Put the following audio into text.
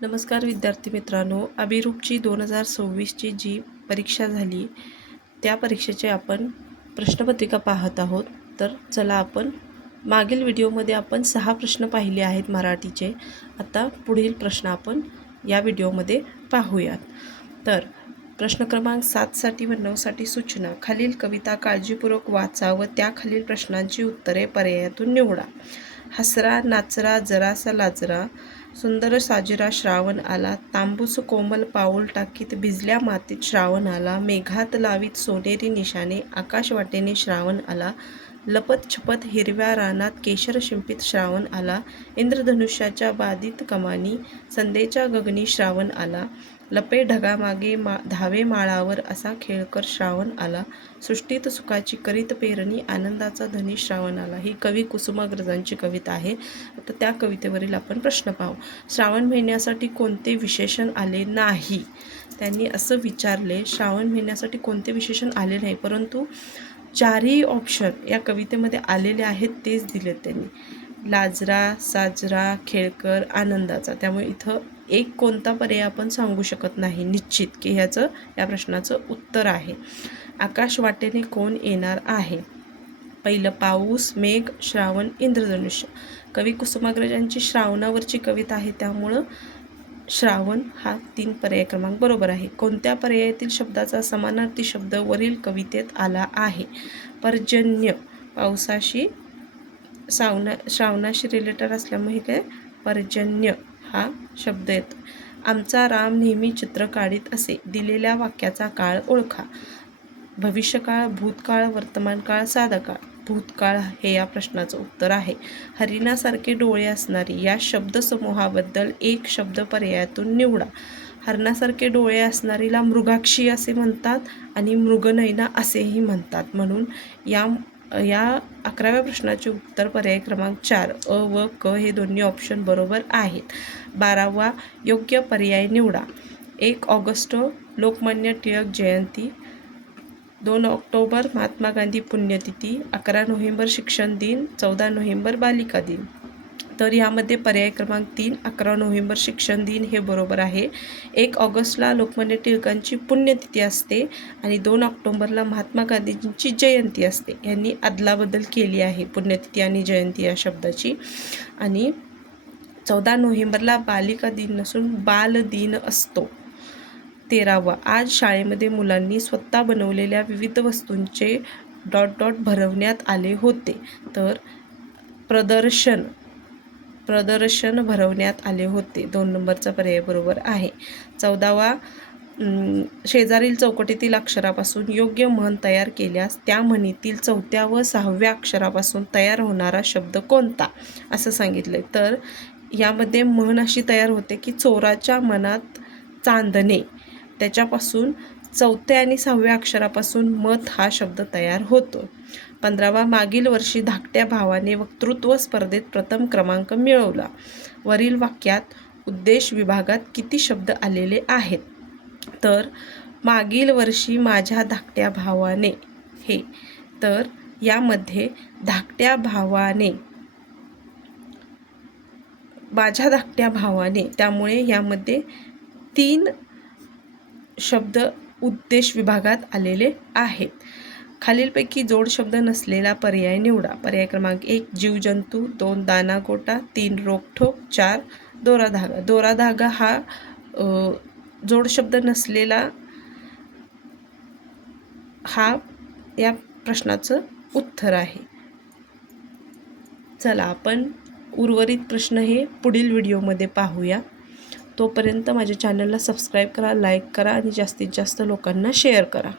नमस्कार विद्यार्थी मित्रांनो, अभिरूपची 2026ची जी परीक्षा झाली त्या परीक्षेचे आपण प्रश्नपत्रिका पाहत आहोत. तर चला आपण मागील व्हिडिओमध्ये आपण 6 प्रश्न पाहिले आहेत मराठीचे. आता पुढील प्रश्न आपण या व्हिडिओमध्ये पाहूयात. तर प्रश्न क्रमांक 7साठी व 9साठी सूचना. खालील कविता काळजीपूर्वक वाचा व त्याखालील प्रश्नांची उत्तरे पर्यायातून निवडा. हसरा नाचरा जरासा लाजरा, सुंदर साजिरा श्रावण आला, तांबूस कोमल पाऊल टाकीत भिजल्या मातीत श्रावण आला, मेघात लावीत सोनेरी निशाणे आकाश वाटेने श्रावण आला, लपत छपत हिरव्या रानात केशर शिंपीत श्रावण आला, इंद्रधनुष्याच्या बाधित कमानी संध्येच्या गगनी श्रावण आला, लपे ढगामागे धावे माळावर असा खेळकर श्रावण आला, सृष्टीत सुखाची करीत पेरणी आनंदाचा धनी श्रावण आला. ही कवी कुसुमाग्रजांची कविता आहे. तर त्या कवितेवरील आपण प्रश्न पाहू. श्रावण महिन्यासाठी कोणते विशेषण आले नाही? त्यांनी असं विचारले, श्रावण महिन्यासाठी कोणते विशेषण आले नाही, परंतु चारही ऑप्शन या कवितेमध्ये आलेले आहेत तेच दिलेत त्यांनी. लाजरा, साजरा, खेळकर, आनंदाचा. त्यामुळे इथं एक कोणता पर्याय आपण सांगू शकत नाही निश्चित की ह्याचं या प्रश्नाचं उत्तर आहे. आकाश वाटेने कोण येणार आहे? पहिलं पाऊस, मेघ, श्रावण, इंद्रधनुष्य. कवी कुसुमाग्रजांची श्रावणावरची कविता आहे, त्यामुळं श्रावण हा 3 पर्याय क्रमांक बरोबर आहे. कोणत्या पर्यायातील शब्दाचा समानार्थी शब्द वरील कवितेत आला आहे? पर्जन्य. पावसाशी श्रावणाशी रिलेटेड असल्यामुळे काय पर्जन्य हा शब्द येतो. आमचा राम नेहमी चित्र काढीत असे. दिलेल्या वाक्याचा काळ ओळखा. भविष्यकाळ, भूतकाळ, वर्तमान काळ, साधा काळ. भूतकाळ हे या प्रश्नाचं उत्तर आहे. हरिणासारखे डोळे असणारी या शब्दसमूहाबद्दल एक शब्द पर्यायातून निवडा. हरणासारखे डोळे असणारीला मृगाक्षी असे म्हणतात आणि मृगनयना असेही म्हणतात. म्हणून या 11व्या प्रश्नाचे उत्तर पर्याय क्रमांक 4 अ व क हे दोन्ही ऑप्शन बरोबर आहेत. 12वा योग्य पर्याय निवडा. 1 ऑगस्ट लोकमान्य टिळक जयंती, 2 ऑक्टोबर महात्मा गांधी पुण्यतिथी, 11 नोव्हेंबर शिक्षण दिन, 14 नोव्हेंबर बालिका दिन. तर यामध्ये पर्याय क्रमांक 3 11 नोव्हेंबर शिक्षण दिन हे बरोबर आहे. 1 ऑगस्टला लोकमान्य टिळकांची पुण्यतिथी असते आणि 2 ऑक्टोबरला महात्मा गांधींची जयंती असते. यांनी अदलाबदल केली आहे पुण्यतिथी आणि जयंती या शब्दाची. आणि 14 नोव्हेंबरला बालिका दिन नसून बाल दिन असतो. 13वा आज शाळेमध्ये मुलांनी स्वतः बनवलेल्या विविध वस्तूंचे ... भरवण्यात आले होते. तर प्रदर्शन भरवण्यात आले होते. 2 नंबरचा पर्याय बरोबर आहे. 14वा शेजारील चौकटीतील अक्षरापासून योग्य म्हण तयार केल्यास त्या म्हणीतील 4थ्या व 6व्या अक्षरापासून तयार होणारा शब्द कोणता असं सांगितले. तर यामध्ये म्हण अशी तयार होते की चोराच्या मनात चांदणे, त्याच्यापासून 4थ्या आणि 6व्या अक्षरापासून मत हा शब्द तयार होतो. 15वा मागील वर्षी धाकट्या भावाने वक्तृत्व स्पर्धेत प्रथम क्रमांक मिळवला. वरील वाक्यात उद्देश विभागात किती शब्द आलेले आहेत? तर मागील वर्षी माझ्या धाकट्या भावाने हे, तर यामध्ये धाकट्या भावाने, माझ्या धाकट्या भावाने, त्यामुळे यामध्ये 3 शब्द उद्देश विभागात आलेले आहेत. खालीलपैकी जोड शब्द नसलेला पर्याय निवडा. पर्याय क्रमांक 1 जीवजंतू, 2 दाना गोटा, 3 रोकठोक, 4 दोरा धागा. दोरा धागा हा जोड शब्द नसलेला हा या प्रश्नाचं उत्तर आहे. चला आपण उर्वरित प्रश्न हे पुढील व्हिडिओमध्ये पाहूया. तोपर्यंत माझ्या चॅनलला सबस्क्राईब करा, लाईक करा आणि जास्तीत जास्त लोकांना शेअर करा.